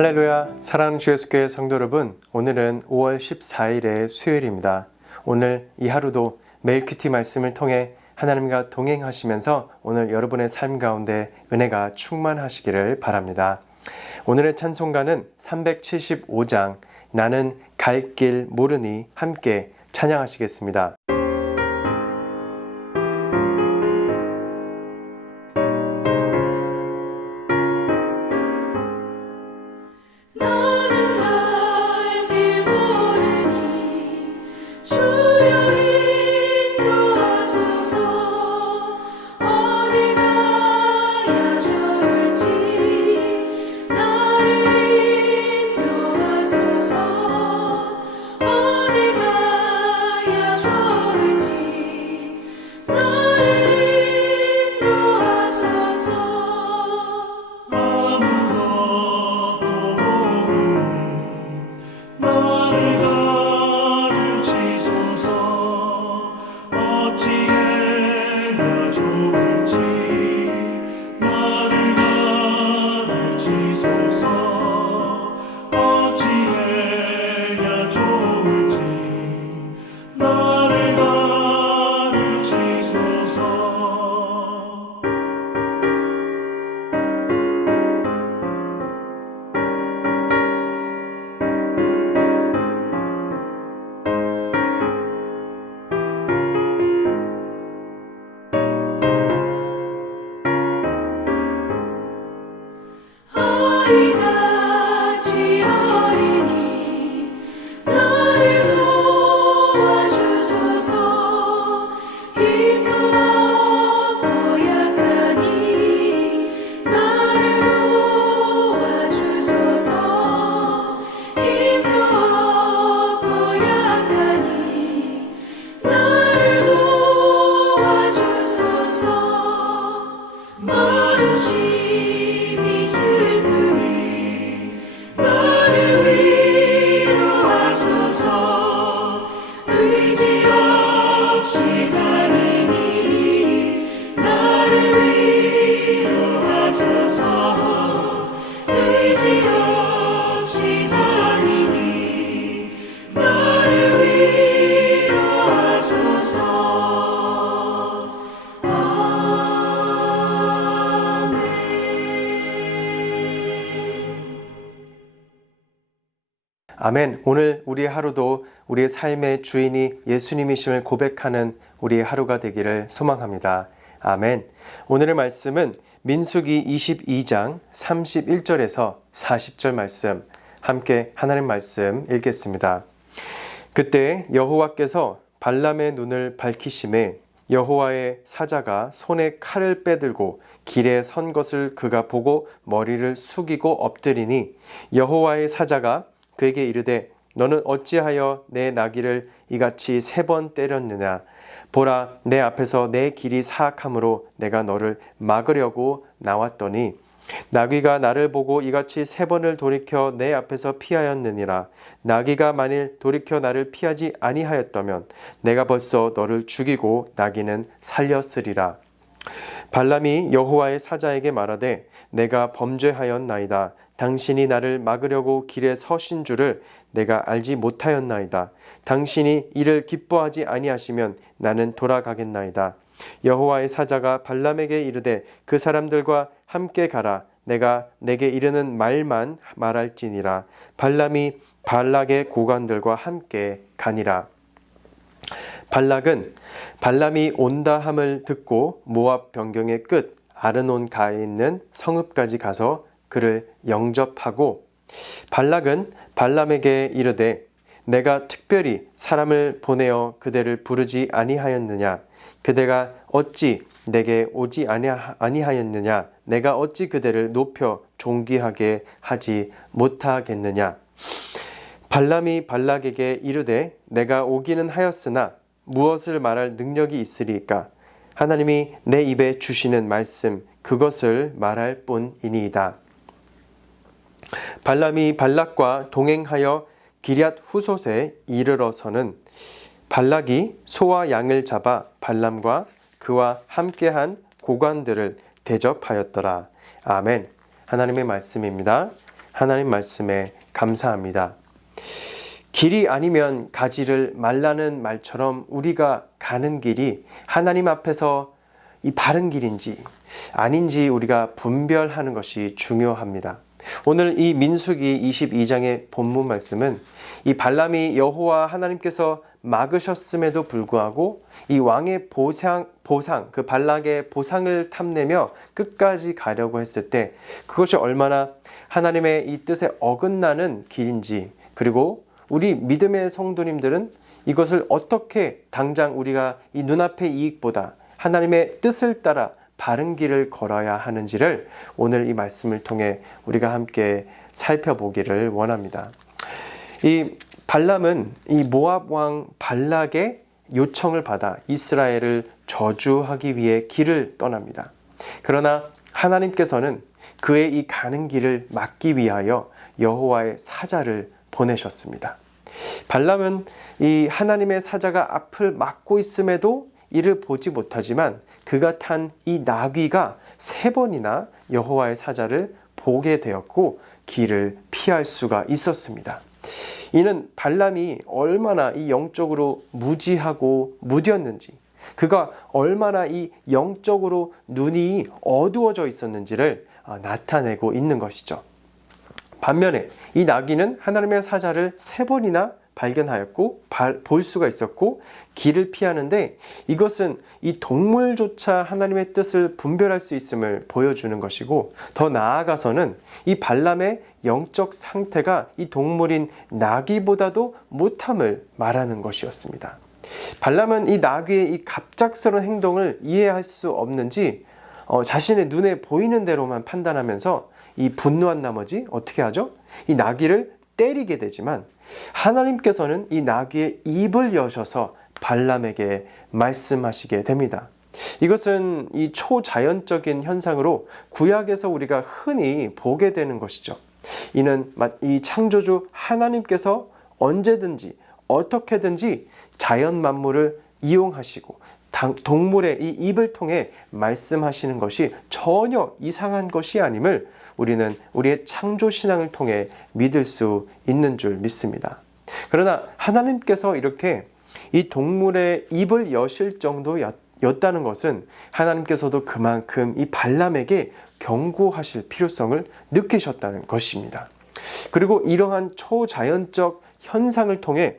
할렐루야, 사랑하는 주 예수교회 성도 여러분, 오늘은 5월 14일의 수요일입니다. 오늘 이 하루도 매일 큐티 말씀을 통해 하나님과 동행하시면서 오늘 여러분의 삶 가운데 은혜가 충만하시기를 바랍니다. 오늘의 찬송가는 375장 나는 갈 길 모르니 함께 찬양하시겠습니다. 아멘. 오늘 우리의 하루도 우리의 삶의 주인이 예수님이심을 고백하는 우리의 하루가 되기를 소망합니다. 아멘. 오늘의 말씀은 민수기 22장 31절에서 40절 말씀, 함께 하나님 말씀 읽겠습니다. 그때 여호와께서 발람의 눈을 밝히심에 여호와의 사자가 손에 칼을 빼들고 길에 선 것을 그가 보고 머리를 숙이고 엎드리니 여호와의 사자가 그에게 이르되 너는 어찌하여 내 나귀를 이같이 3번 때렸느냐. 보라, 내 앞에서 내 길이 사악함으로 내가 너를 막으려고 나왔더니 나귀가 나를 보고 이같이 3번을 돌이켜 내 앞에서 피하였느니라. 나귀가 만일 돌이켜 나를 피하지 아니하였다면 내가 벌써 너를 죽이고 나귀는 살렸으리라. 발람이 여호와의 사자에게 말하되 내가 범죄하였나이다. 당신이 나를 막으려고 길에 서신 줄을 내가 알지 못하였나이다. 당신이 이를 기뻐하지 아니하시면 나는 돌아가겠나이다. 여호와의 사자가 발람에게 이르되 그 사람들과 함께 가라. 내가 내게 이르는 말만 말할지니라. 발람이 발락의 고관들과 함께 가니라. 발락은 발람이 온다 함을 듣고 모압 변경의 끝 아르논 가에 있는 성읍까지 가서 그를 영접하고 발락은 발람에게 이르되 내가 특별히 사람을 보내어 그대를 부르지 아니하였느냐. 그대가 어찌 내게 오지 아니하였느냐. 내가 어찌 그대를 높여 존귀하게 하지 못하겠느냐. 발람이 발락에게 이르되 내가 오기는 하였으나 무엇을 말할 능력이 있으리까. 하나님이 내 입에 주시는 말씀 그것을 말할 뿐이니이다. 발람이 발락과 동행하여 기럇 후솥에 이르러서는 발락이 소와 양을 잡아 발람과 그와 함께한 고관들을 대접하였더라. 아멘. 하나님의 말씀입니다. 하나님 말씀에 감사합니다. 길이 아니면 가지를 말라는 말처럼 우리가 가는 길이 하나님 앞에서 이 바른 길인지 아닌지 우리가 분별하는 것이 중요합니다. 오늘 이 민수기 22장의 본문 말씀은 이 발람이 여호와 하나님께서 막으셨음에도 불구하고 이 왕의 보상, 그 발락의 보상을 탐내며 끝까지 가려고 했을 때 그것이 얼마나 하나님의 이 뜻에 어긋나는 길인지, 그리고 우리 믿음의 성도님들은 이것을 어떻게 당장 우리가 이 눈앞의 이익보다 하나님의 뜻을 따라 바른 길을 걸어야 하는지를 오늘 이 말씀을 통해 우리가 함께 살펴보기를 원합니다. 이 발람은 이 모압 왕 발락의 요청을 받아 이스라엘을 저주하기 위해 길을 떠납니다. 그러나 하나님께서는 그의 이 가는 길을 막기 위하여 여호와의 사자를 보내셨습니다. 발람은 이 하나님의 사자가 앞을 막고 있음에도 이를 보지 못하지만 그가 탄 이 나귀가 3번이나 여호와의 사자를 보게 되었고 길을 피할 수가 있었습니다. 이는 발람이 얼마나 이 영적으로 무지하고 무디었는지, 그가 얼마나 이 영적으로 눈이 어두워져 있었는지를 나타내고 있는 것이죠. 반면에 이 나귀는 하나님의 사자를 3번이나 발견하였고 볼 수가 있었고 길을 피하는데, 이것은 이 동물조차 하나님의 뜻을 분별할 수 있음을 보여주는 것이고, 더 나아가서는 이 발람의 영적 상태가 이 동물인 나귀보다도 못함을 말하는 것이었습니다. 발람은 이 나귀의 이 갑작스러운 행동을 이해할 수 없는지 자신의 눈에 보이는 대로만 판단하면서 이 분노한 나머지 어떻게 하죠? 이 나귀를 때리게 되지만 하나님께서는 이 나귀의 입을 여셔서 발람에게 말씀하시게 됩니다. 이것은 이 초자연적인 현상으로 구약에서 우리가 흔히 보게 되는 것이죠. 이는 이 창조주 하나님께서 언제든지 어떻게든지 자연 만물을 이용하시고 동물의 이 입을 통해 말씀하시는 것이 전혀 이상한 것이 아님을 우리는 우리의 창조신앙을 통해 믿을 수 있는 줄 믿습니다. 그러나 하나님께서 이렇게 이 동물의 입을 여실 정도였다는 것은 하나님께서도 그만큼 이 발람에게 경고하실 필요성을 느끼셨다는 것입니다. 그리고 이러한 초자연적 현상을 통해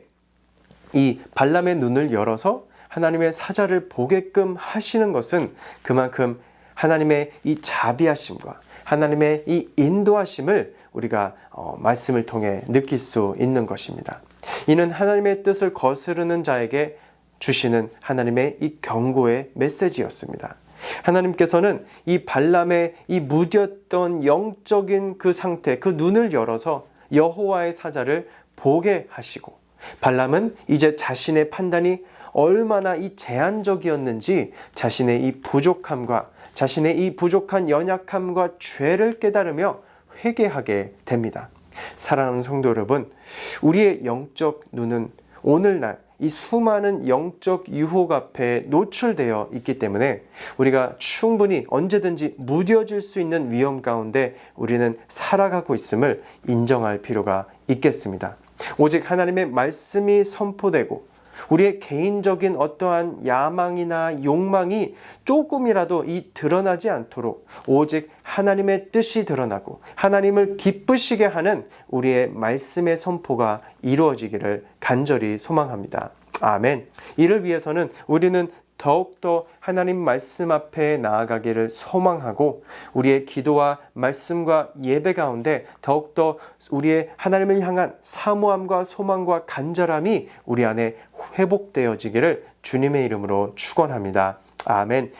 이 발람의 눈을 열어서 하나님의 사자를 보게끔 하시는 것은 그만큼 하나님의 이 자비하심과 하나님의 이 인도하심을 우리가 말씀을 통해 느낄 수 있는 것입니다. 이는 하나님의 뜻을 거스르는 자에게 주시는 하나님의 이 경고의 메시지였습니다. 하나님께서는 이 발람의 이 무디었던 영적인 그 상태, 그 눈을 열어서 여호와의 사자를 보게 하시고, 발람은 이제 자신의 판단이 얼마나 이 제한적이었는지 자신의 이 부족함과 자신의 이 부족한 연약함과 죄를 깨달으며 회개하게 됩니다. 사랑하는 성도 여러분, 우리의 영적 눈은 오늘날 이 수많은 영적 유혹 앞에 노출되어 있기 때문에 우리가 충분히 언제든지 무뎌질 수 있는 위험 가운데 우리는 살아가고 있음을 인정할 필요가 있겠습니다. 오직 하나님의 말씀이 선포되고 우리의 개인적인 어떠한 야망이나 욕망이 조금이라도 드러나지 않도록 오직 하나님의 뜻이 드러나고 하나님을 기쁘시게 하는 우리의 말씀의 선포가 이루어지기를 간절히 소망합니다. 아멘. 이를 위해서는 우리는 더욱더 하나님 말씀 앞에 나아가기를 소망하고 우리의 기도와 말씀과 예배 가운데 더욱더 우리의 하나님을 향한 사모함과 소망과 간절함이 우리 안에 회복되어지기를 주님의 이름으로 축원합니다. 아멘.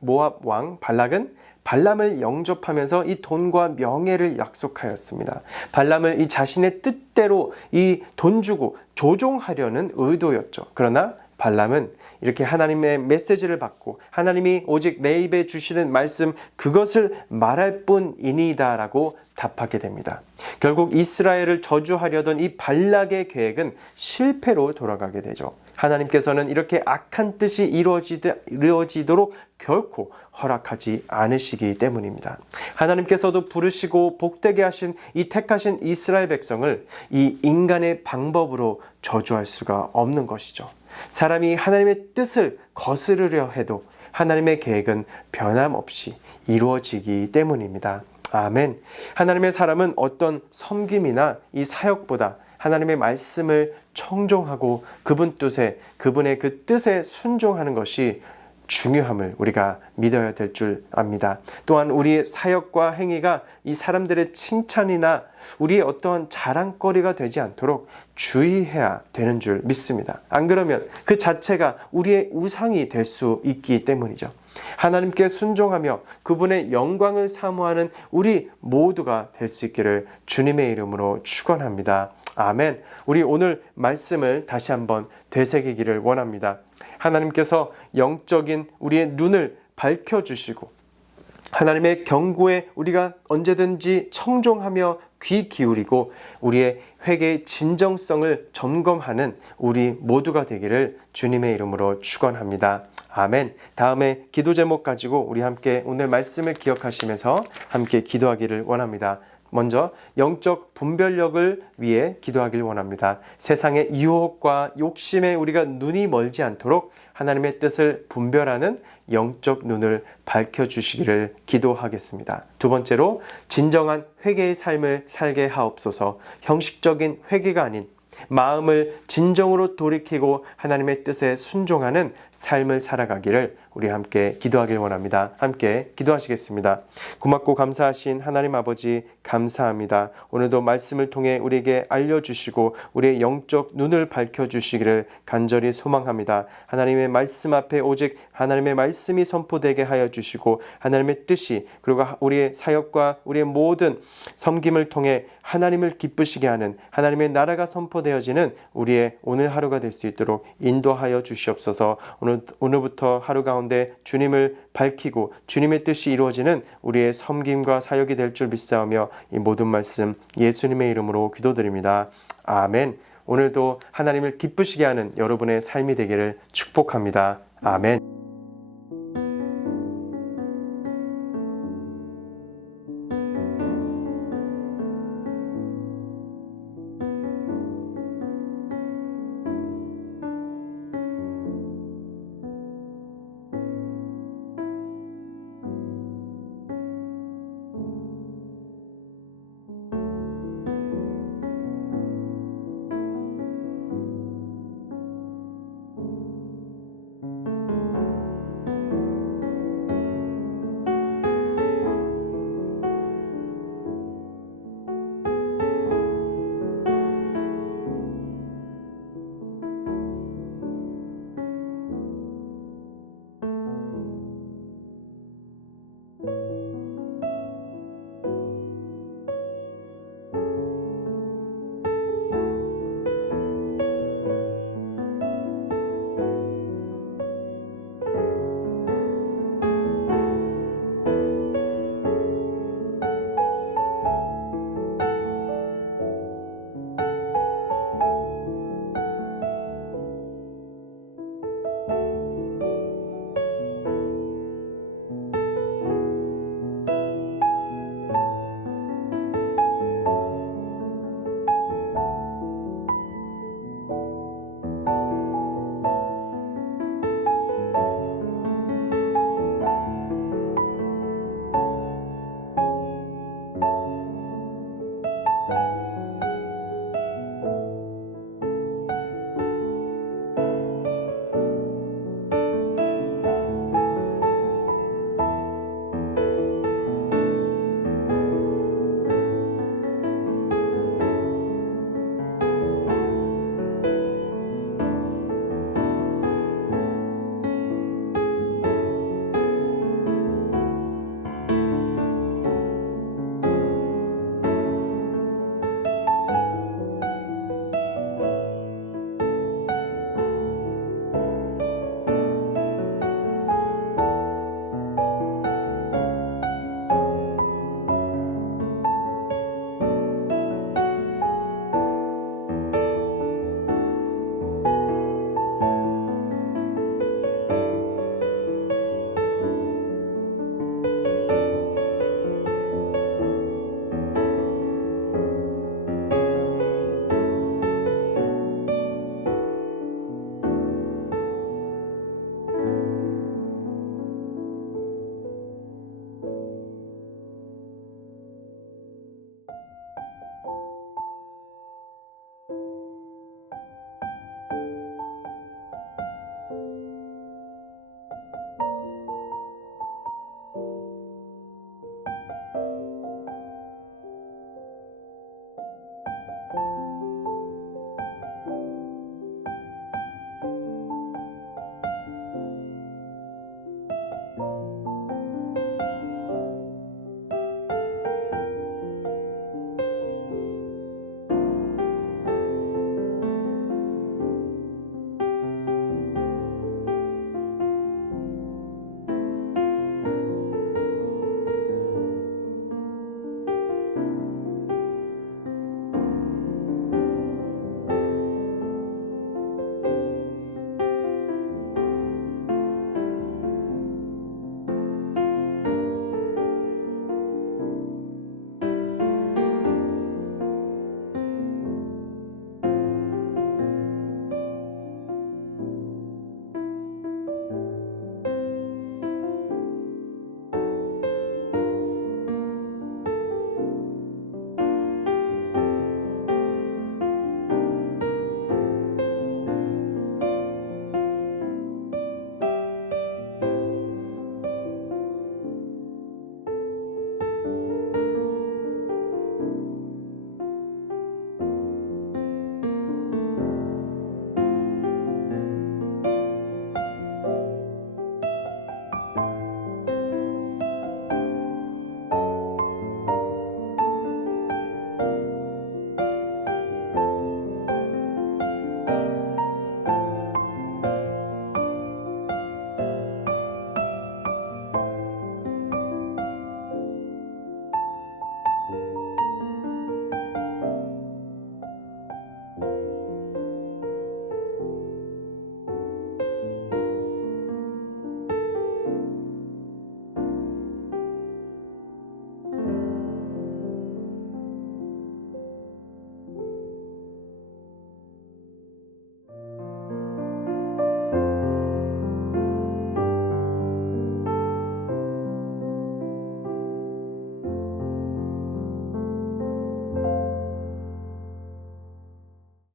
모압 왕 발락은 발람을 영접하면서 이 돈과 명예를 약속하였습니다. 발람을 이 자신의 뜻대로 이 돈 주고 조종하려는 의도였죠. 그러나 발람은 이렇게 하나님의 메시지를 받고 하나님이 오직 내 입에 주시는 말씀 그것을 말할 뿐이니이다 라고 답하게 됩니다. 결국 이스라엘을 저주하려던 이 발락의 계획은 실패로 돌아가게 되죠. 하나님께서는 이렇게 악한 뜻이 이루어지도록 결코 허락하지 않으시기 때문입니다. 하나님께서도 부르시고 복되게 하신 이 택하신 이스라엘 백성을 이 인간의 방법으로 저주할 수가 없는 것이죠. 사람이 하나님의 뜻을 거스르려 해도 하나님의 계획은 변함없이 이루어지기 때문입니다. 아멘. 하나님의 사람은 어떤 섬김이나 이 사역보다 하나님의 말씀을 청종하고 그분 뜻에, 그분의 그 뜻에 순종하는 것이 중요함을 우리가 믿어야 될 줄 압니다. 또한 우리의 사역과 행위가 이 사람들의 칭찬이나 우리의 어떠한 자랑거리가 되지 않도록 주의해야 되는 줄 믿습니다. 안 그러면 그 자체가 우리의 우상이 될 수 있기 때문이죠. 하나님께 순종하며 그분의 영광을 사모하는 우리 모두가 될 수 있기를 주님의 이름으로 축원합니다. 아멘. 우리 오늘 말씀을 다시 한번 되새기기를 원합니다. 하나님께서 영적인 우리의 눈을 밝혀주시고 하나님의 경고에 우리가 언제든지 청종하며 귀 기울이고 우리의 회개의 진정성을 점검하는 우리 모두가 되기를 주님의 이름으로 축원합니다. 아멘. 다음에 기도 제목 가지고 우리 함께 오늘 말씀을 기억하시면서 함께 기도하기를 원합니다. 먼저 영적 분별력을 위해 기도하길 원합니다. 세상의 유혹과 욕심에 우리가 눈이 멀지 않도록 하나님의 뜻을 분별하는 영적 눈을 밝혀주시기를 기도하겠습니다. 두 번째로 진정한 회개의 삶을 살게 하옵소서. 형식적인 회개가 아닌 마음을 진정으로 돌이키고 하나님의 뜻에 순종하는 삶을 살아가기를 우리 함께 기도하길 원합니다. 함께 기도하시겠습니다. 고맙고 감사하신 하나님 아버지 감사합니다. 오늘도 말씀을 통해 우리에게 알려주시고 우리의 영적 눈을 밝혀주시기를 간절히 소망합니다. 하나님의 말씀 앞에 오직 하나님의 말씀이 선포되게 하여 주시고 하나님의 뜻이 그리고 우리의 사역과 우리의 모든 섬김을 통해 하나님을 기쁘시게 하는 하나님의 나라가 선포되어지는 우리의 오늘 하루가 될 수 있도록 인도하여 주시옵소서. 오늘부터 하루 가운데 주님을 밝히고 주님의 뜻이 이루어지는 우리의 섬김과 사역이 될 줄 믿사오며 이 모든 말씀 예수님의 이름으로 기도드립니다. 아멘. 오늘도 하나님을 기쁘시게 하는 여러분의 삶이 되기를 축복합니다. 아멘.